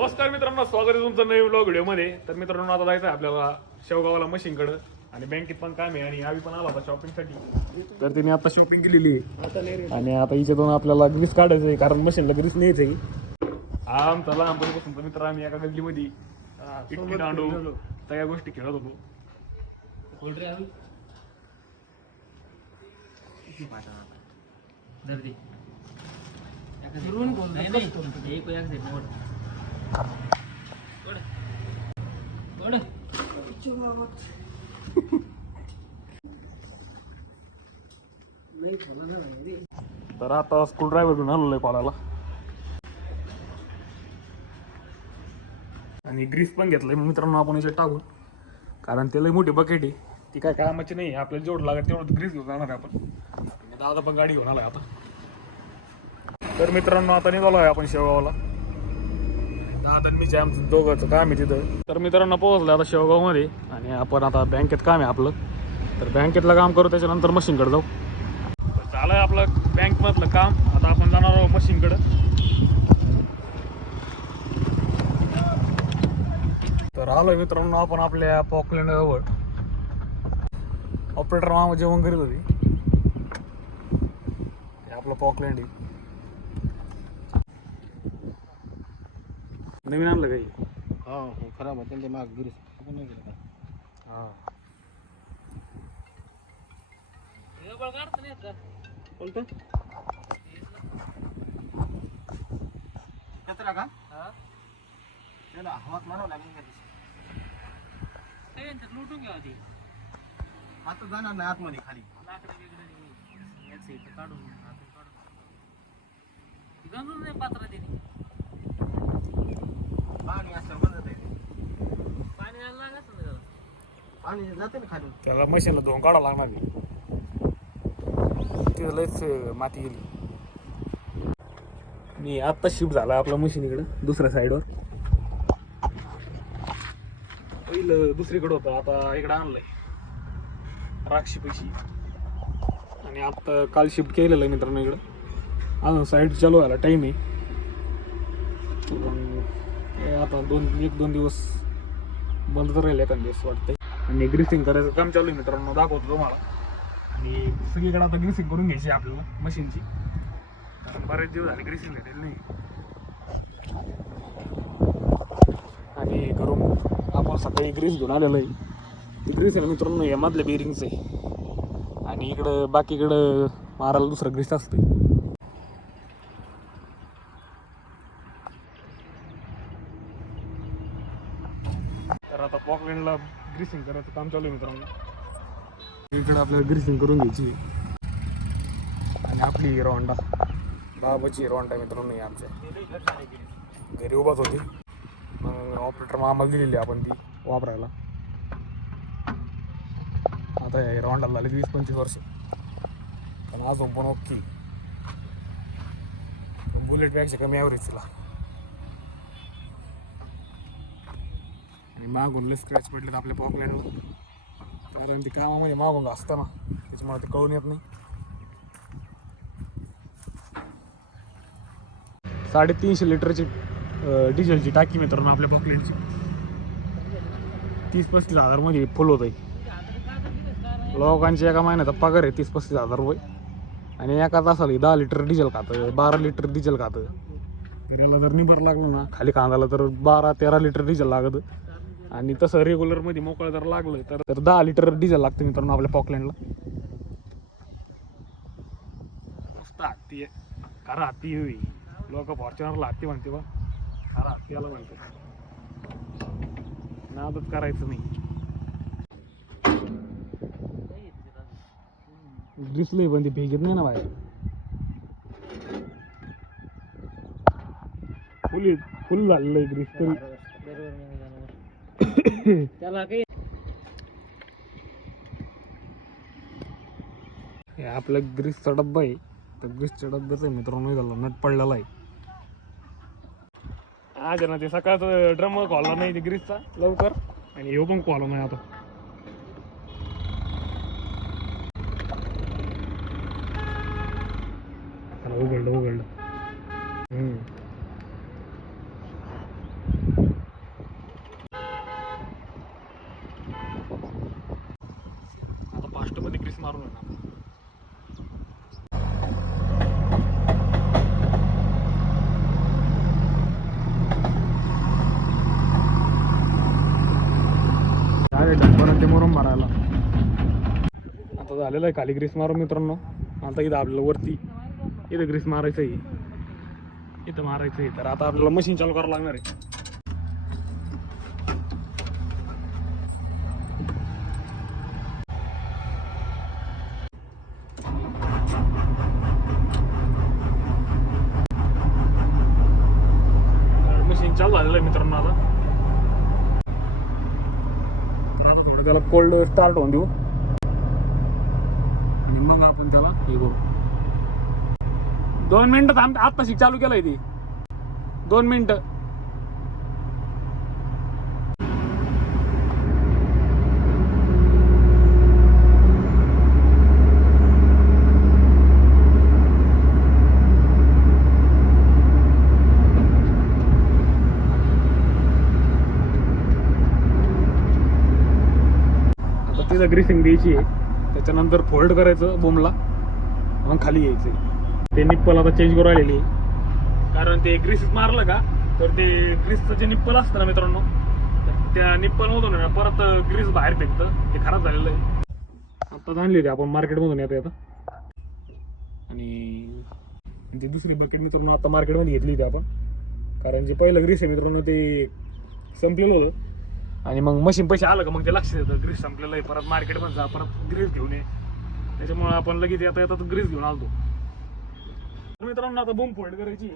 नमस्कार मित्रांनो, स्वागत आहे तुमचं नवीन व्लॉग व्हिडिओमध्ये. तर मित्रांनो, आता जायचं आहे आपल्याला शेवगावला मशीनकडं आणि बँकेत पण काम आहे आणि आम्ही पण आलो होता शॉपिंगसाठी. तर तिने आता शॉपिंग केलेली आहे आणि आता हिच्यातून आपल्याला ग्रीस काढायचं आहे कारण मशीनला ग्रीस न्यायचं आहे. हा आमचा लहानपणीपासूनचा मित्र, आम्ही एका गल्लीमध्ये इटकी दांडू सगळ्या गोष्टी खेळत होतो. तर आता स्क्रू ड्रायव्हर घेऊन आलेलो आहे कॉलाला आणि ग्रीस पण घेतलंय मित्रांनो आपण याच्यात टाकून, कारण त्याला मोठी बकेट आहे, ती काय कामाची नाही. आपल्याला जेवढं लागेल तेवढं ग्रीस घेऊन जाणार आहे आपण. दादा पण गाडी घेऊन आलाय आता. तर मित्रांनो, आता निघालो आहे आपण शेवगावला. दादा मी आमचं दोघंचं काम आहे तिथं. तर मित्रांनो, पोहोचलं आता शेवगावमध्ये आणि आपण आता बँकेत काम आहे आपलं. तर बँकेतलं काम करू, त्याच्यानंतर मशीनकडे जाऊ. तर झालं आहे आपलं बँकमधलं काम. आता आपण जाणार आहोत मशीनकडं. तर आलोय मित्रांनो आपण आपल्या पॉकलँडवर. ऑपरेटर मामा जेवण करीत होते. हे आपलं पॉकलँड आहे. नवीन आणलं काही? हो खराब आहे त्यांच्या माग गिरीस आपण नाही केलं का? हां कोणतं कचरा का? त्याला हवात मारावं लागेल का तशी? लुटून घ्या आधी. आता जाणार नाही आतमध्ये खाली पाणी असं बंद पाणी जाते ना खाली. त्याला मशीनला धुवून काढावं लागणार आहे. तिथं लयच माती गेली. मी आत्ता शिफ्ट झाला आपला मशीन इकडं दुसऱ्या साईडवर. पहिलं दुसरीकडं होतं, आता इकडं आणलंय राक्षी पैशी. आणि आत्ता काल शिफ्ट केलेलं आहे मित्रांनो इकडं. अजून साईड चालू व्हायला टाईम आहे. आता एक दोन दिवस बंद तर राहील एखाद दिवस वाटतंय. आणि ग्रीसिंग करायचं काम चालू आहे मित्रांनो, दाखवतो तुम्हाला. आणि सगळीकडे आता ग्रीसिंग करून घ्यायची आपल्याला मशीनची, कारण बरेच दिवस झाले ग्रीसिंग भेटेल नाही. आणि करून आपण सकाळी ग्रीस घेऊन आलेलो आहे. ते ग्रीस आहे मित्रांनो या मधल्या बेरिंगचं आहे आणि इकडं बाकीकडं मारायला दुसरं ग्रीस असतं. तर आता पॉकलँडला ग्रीसिंग करायचं काम चालू आहे मित्रांनो. इकडं आपल्याला ग्रीसिंग करून घ्यायची. आणि आपली हिरो होंडा, बाबाची हिरो होंडा मित्रांनो ही आमच्या घरी उभाच होती. मग ऑपरेटर मग आम्हाला दिलेली आपण ती वापरायला. आता या हिरो होंडाला झाले 20-25 वर्ष, पण अजून पण ओके. बुलेटपेक्षा कमी ॲव्हरेज तिला. आणि मागून लय स्क्रॅच पडलेत आपल्या पॉकलँडला, कारण ते कामामध्ये मागून असतं ना, त्याच्यामुळे ते कळून येत नाही. 350 लिटरची डिझेलची टाकी मित्रांनो आपल्या पॉकलँडची. 30-35 हजारमध्ये फुल होत आहे. लोकांची एका महिन्याचा पगार आहे 30-35 हजार रुपये. आणि एका तासाला 10 लिटर डिझेल खातं, 12 लिटर डिझेल खातं. याला जर निभार लागलं ना खाली कांदाला तर 12-13 लिटर डिझेल लागतं. आणि तसं रेग्युलरमध्ये मोकळं जर लागलं तर 10 लिटर डिझेल लागतं मित्रांनो आपल्या पॉकलँडला. मस्त हत्ती आहे, खरं हत्ती होई. लोक फॉर्च्युनरला हत्ती म्हणते, बा खरं हत्ती याला म्हणते. नादच करायचं नाही. दिसलंय पण ते भेगत नाही ना बाहेर. फुल झालेलं आहे ग्रीस तरी. त्याला काही आपला ग्रीसचा डब्बा आहे. तर ग्रीसच्या डब्याचा आहे मित्रांनो झाला नट पडलेला आहे. आज ना ते सकाळचं ड्रम खोलला नाही ते ग्रीसचा लवकर, आणि हे पण खोला नाही आता. उघडलं. आहे डंपर ते मुरुम मारायला. आता झालेलं आहे खाली ग्रीस मारून मित्रांनो. आता इथं आपल्याला वरती इथं ग्रीस मारायचं आहे, इथं मारायचं आहे. तर आता आपल्याला मशीन चालू करावं लागणार आहे. मशीन चालू झालेलं आहे मित्रांनो. आता थोडं त्याला कोल्ड स्टार्ट होऊन देऊ आणि मग आपण त्याला हे करू. 2 मिनिटं आत्ताशी चालू केलंय ती. 2 मिनिटं. आता तिथं ग्रीसिंग द्यायची आहे, त्याच्यानंतर फोल्ड करायचं बोमला, मग खाली यायचं. ते निप्पल आता चेंज करू राहिलेली आहे, कारण ते ग्रीस मारलं का तर ते ग्रीसचं जे निप्पल असतं ना मित्रांनो, त्या निप्पलमधून ना परत ग्रीस बाहेर फेकतं. ते खराब झालेलं आहे. आत्ताच आणली होती आपण मार्केटमधून येतं आता. आणि ती दुसरी बकेट मित्रांनो आता मार्केटमध्ये घेतली होती आपण, कारण जे पहिलं ग्रीस आहे मित्रांनो ते संपलेलं होतं. आणि मग मशीन पैसे आलं का मग ते लक्षात येतं ग्रीस संपलेलं आहे, परत मार्केटमध्ये जा, परत ग्रीस घेऊन ये. त्याच्यामुळे आपण लगेच येता येतात ग्रीस घेऊन आलतो. मित्रांनो आता बूम फोल्ड करायची.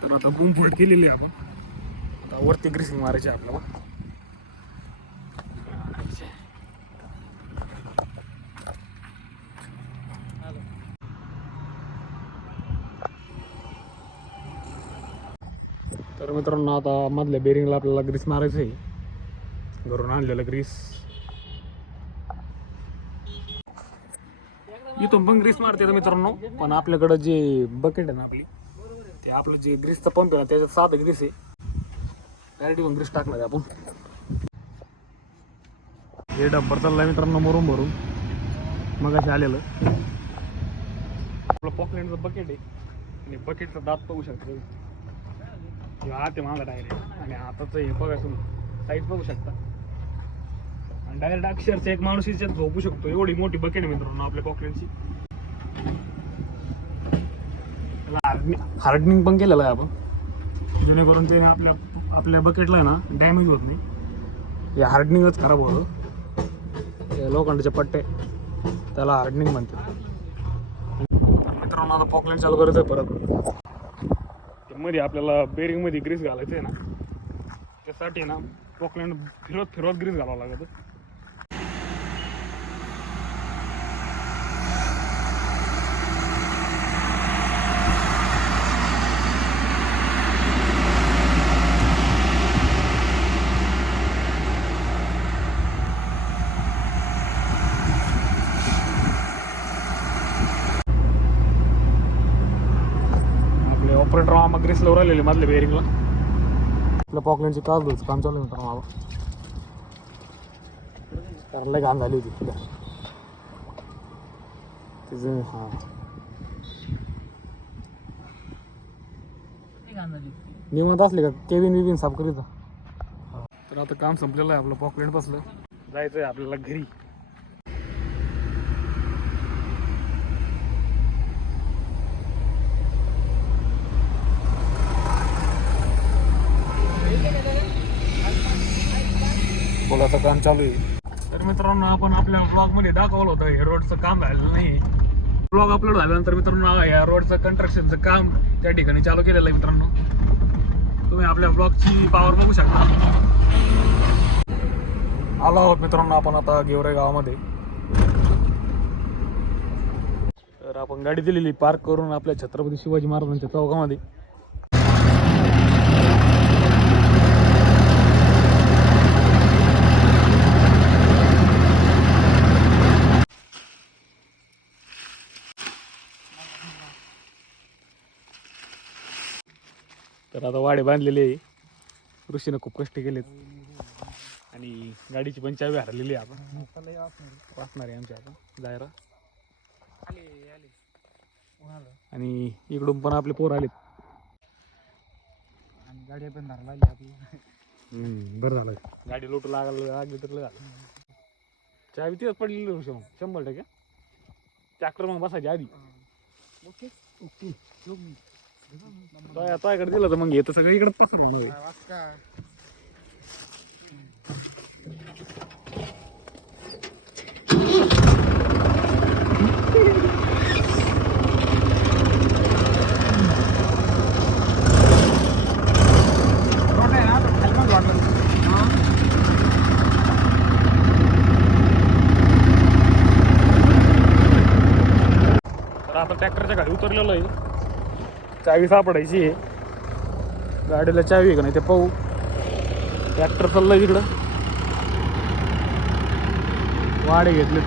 तर आता बूम फोल्ड केलेली आहे आपण. आता वरती ग्रीसिंग मारायची आपल्याला. तर मित्रांनो आता मधल्या बेरिंगला आपल्याला ग्रीस मारायचं आहे, घरून आणलेलं ग्रीस. इथून पण ग्रीस मारते मित्रांनो, पण आपल्याकडं जे बकेट आहे ना आपली, ते आपलं जे ग्रीसचा पंप आहे ना त्याच्यात साधं ग्रीस आहे. डायरेक्ट पण ग्रीस टाकणार आहे आपण. हे डंपर चाललाय मित्रांनो मुरुम भरून, मग असे आलेलं. आपलं पॉकलेटचं बकेट आहे आणि बकेटचा दात बघू शकतो किंवा हात आहे माझा डायरेक्ट. आणि हाताचं हे बघा तुम्ही साईज बघू शकता. आणि डायरेक्ट अक्षरशः एक माणूस याच्यात झोपू शकतो, एवढी मोठी बकेट आहे मित्रांनो आपल्या पॉकलेटची. हार्डनिंग पण केलेलं आहे आपण, जेणेकरून ते आपल्या बकेटला आहे ना डॅमेज होत नाही. हे हार्डनिंगच खराब होतं. हे लोखंडाचे पट्टे त्याला हार्डनिंग म्हणतात. मित्रांनो आता पॉकलेट चालू करायचं आहे परत. मध्ये आपल्याला बेरिंगमध्ये ग्रीस घालायचं आहे ना, त्यासाठी ना पॉकलेट फिरवत ग्रीस घालावं लागतं. ऑपरेटर आम्हाला ग्रीस लावून राहिलेले मधल्या बेरिंगला. आपल्या पॉकलेटची काच धुवायचं काम चालू आहे मला, कारण लय घाण झाली होती तिचं. हां निवांत असले का केबिन साफ करीत. तर आता काम संपलेलं आहे आपलं, पॉकलेट बसलं, जायचं आहे आपल्याला घरी. बोलाचं काम चालू आहे. तर मित्रांनो आपण आपल्या ब्लॉगमध्ये दाखवलं होतं हे रोडचं काम झालेलं नाही. ब्लॉग अपलोड झाल्यानंतर मित्रांनो या रोडचं कंस्ट्रक्शनचं काम त्या ठिकाणी चालू केलेलं आहे मित्रांनो. तुम्ही आपल्या ब्लॉगची पॉवर बघू शकता. आलो आहोत मित्रांनो आपण आता गेवराई गावामध्ये. तर आपण गाडी दिलेली पार्क करून आपल्या छत्रपती शिवाजी महाराजांच्या चौकामध्ये. तर आता वाडे बांधलेले आहे. ऋषीनं खूप कष्ट केलेत आणि गाडीची पण चावी हरलेली आहे. आपण वाचणार आहे आमच्या आता जायरा. आणि इकडून पण आपले पोर आलेत. गाडी पण धरला बरं झालं गाडी लोटू लागली तर झालं. चावी तिथंच पडलेली ऋषी मग 100%. ट्रॅक्टर मग बसायची आधी. तोयाकडे दिलं तर मग येतं सगळं इकडे पसर म्हणून. तर आता ट्रॅक्टरच्या गाडी उतरलेलो आहे. चावी सापडायची आहे. गाडीला चावी आहे का नाही ते पाहू. ट्रॅक्टर चाललंय तिकडं. वाडे घेतले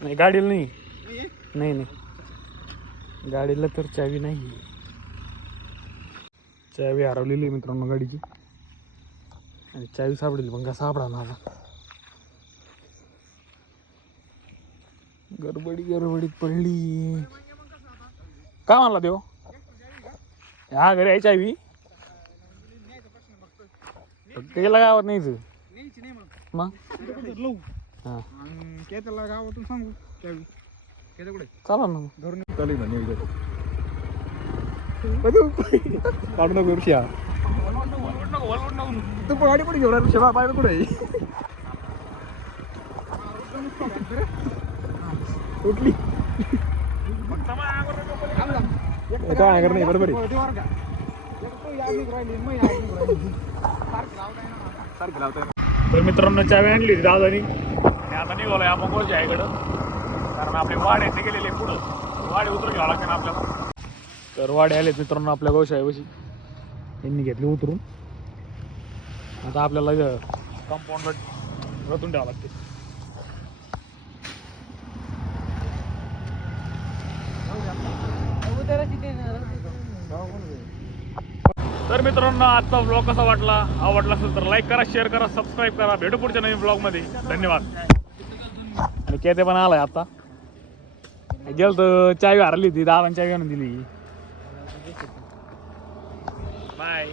नाही गाडीला नाही. नाही नाही गाडीला तर चावी नाही. चावी हरवलेली मित्रांनो गाडीची. आणि चावी सापडेल पण का सापडा ना. गडबडीत पडली. का म्हणला देव हा घरी यायची चावी त्याला गावात नाहीच मग. हा गावातून सांगू चला ना घरून काढू नको ऋषा. तू गाडी पण घेऊन ऋषा बाहेर कुठे कुठली काय कर नाही बरोबर तर मित्रांनो चावी आणली दादानी आणि आता निघालोय आपण कोणच्या इकडं. कारण आपले वाडे ते गेलेले पुढं वाडे उतरून घ्यावं लागते ना आपल्याला. तर वाडे आलेत मित्रांनो आपल्या गोशाळेपाशी. त्यांनी घेतले उतरून. आता आपल्याला कंपाऊंडला रतून द्यावं लागते. तर मित्रांनो आजचा ब्लॉग कसा वाटला. आवडला असेल तर लाईक करा, शेअर करा, सबस्क्राईब करा. भेटू पुढच्या नवीन ब्लॉगमध्ये. धन्यवाद. आणि केते पण आलाय आता. गेल तर चावी हरली होती. दादांनी चावी आणून दिली. बाय.